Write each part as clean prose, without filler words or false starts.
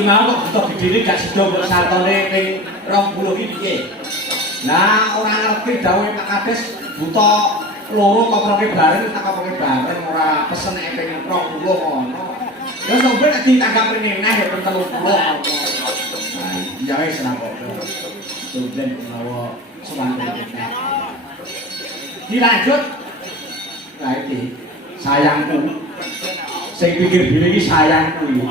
iki mau kok butuh gedene gak sida kok sartone ping 20 iki piye? Nah, ora ngerti dawuhe Pak Kades buta loro koproke bareng tak koproke bareng ora pesen nek ping 20 ngono. Ya sampe nek ditanggap rene neh ya ping 30 ngono. Nah, ya wis ora apa-apa. Sudah menawa semangat kita. Dilanjut. Nah iki sayangku. Sing pikir dhewe iki sayangku iki.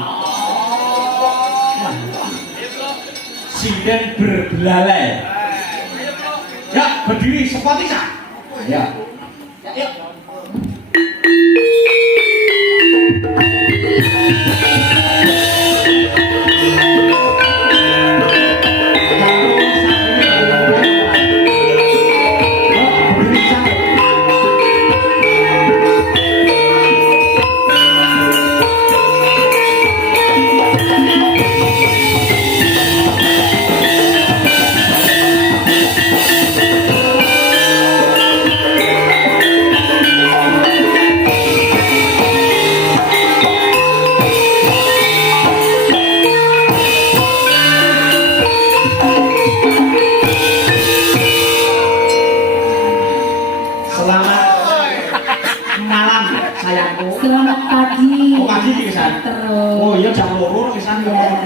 Sinden berbelalai. Ya, berdiri seperti sah. Ya. Ya, yuk. Selamat pagi. Oh pagi iki San. Oh iya jam 2 iki San. Selamat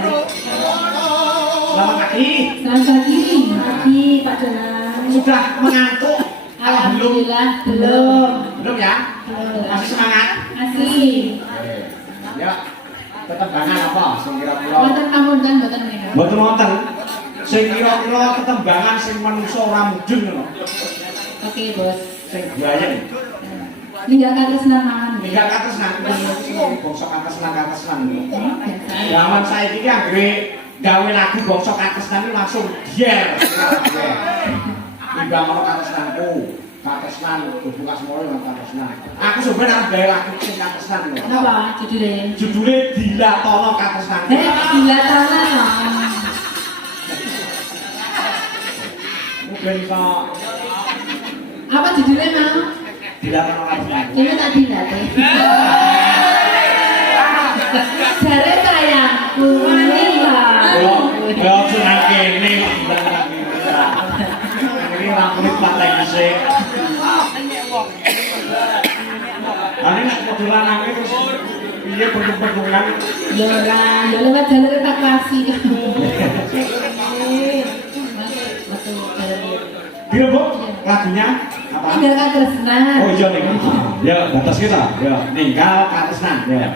pagi. Selamat pagi. Pagi Pak Jonan. Sudah mengantuk? Alhamdulillah belum. Belum ya? Belum. Masih semangat? Masih. Ya. Ketembangan apa sing kira-kira? Wonten pamunten mboten menika. Mboten wonten. Sing kira-kira ketembangan sing manungsa ora mudhun ngono. Oke, Bos. Sing buayen. Ninggalkan kesenangan. Enggak katresnan. Bangsa katresnan. Biasa. Zaman saiki ki anggere gawe lagu bangsa katresnan langsung dier. Timbang ono katresnanku. Katresnan buka semua dengan katresnan. Aku sebenarnya gawe lagu sing katresnan lho. Napa judulnya? Judulnya Dilatono Katresnan. Dilatono. Mungkin kok Apa judulnya mau? Dilatono Katresnan. Ini tadi nanti. Jare sayangku wanita. Yo senang kene kok bilang ini rakulit patek dhisik. Ane nek kudu lanange terus piye bentuk-bentukan Ya ora, ya lewat jalur evakuasi. Piro, Bu? Lagunya apa? Ninggalkan tresnan. Oh iya nih. Ya, batas kita. Ya, ninggal katresnan. Ya.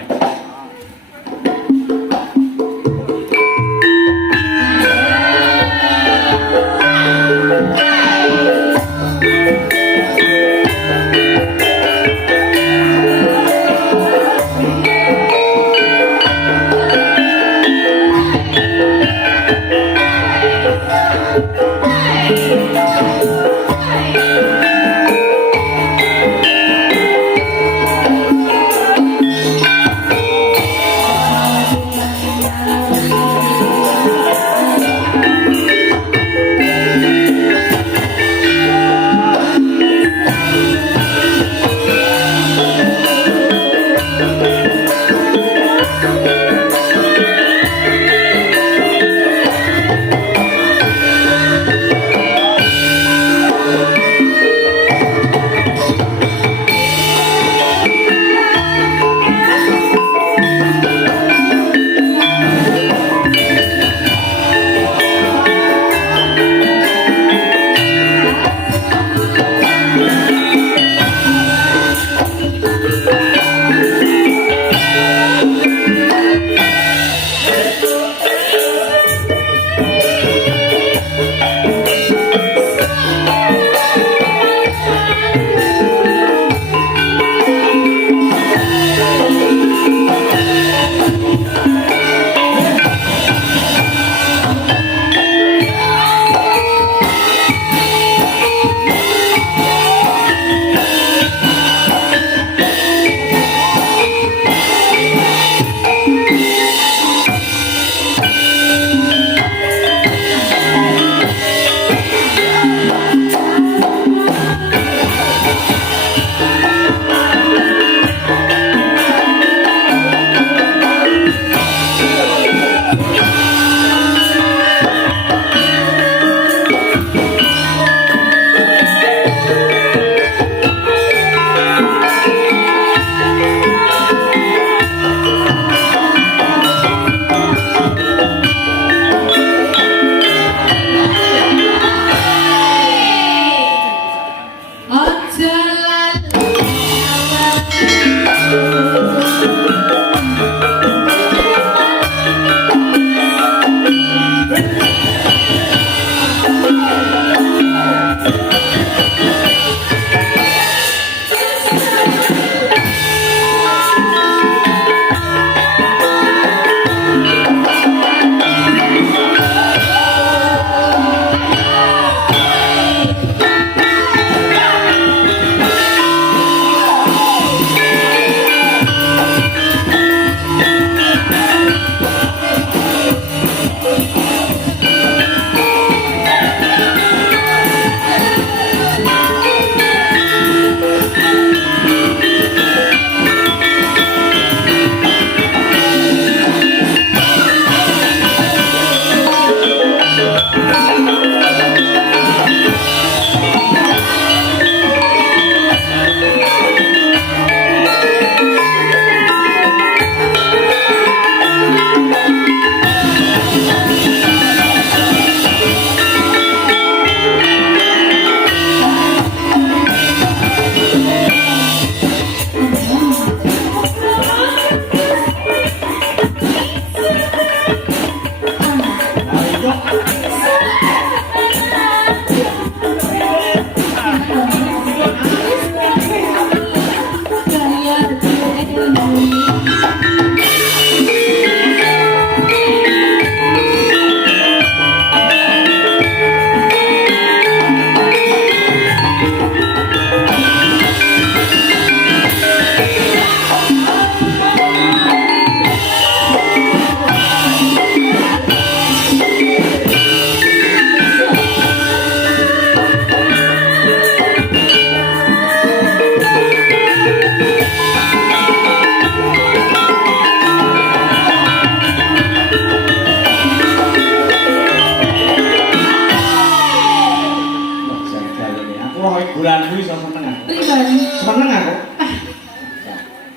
bulan kuwi iso seneng aku. Pribadi. Seneng aku.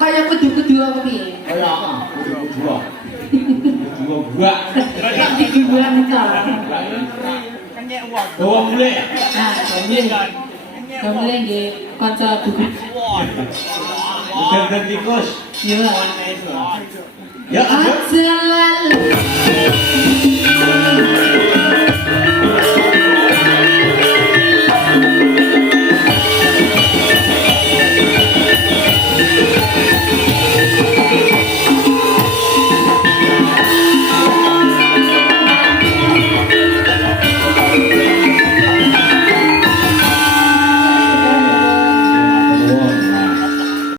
Kayak kudu-kudu apa piye? Kaya apa? Kudu-kudu. Kudu gua. Kudu-kuduan to. Dawa mulai. Nah, kemudian nggih kanca buku. Udah tikus. Iya. Ya, aja. Aja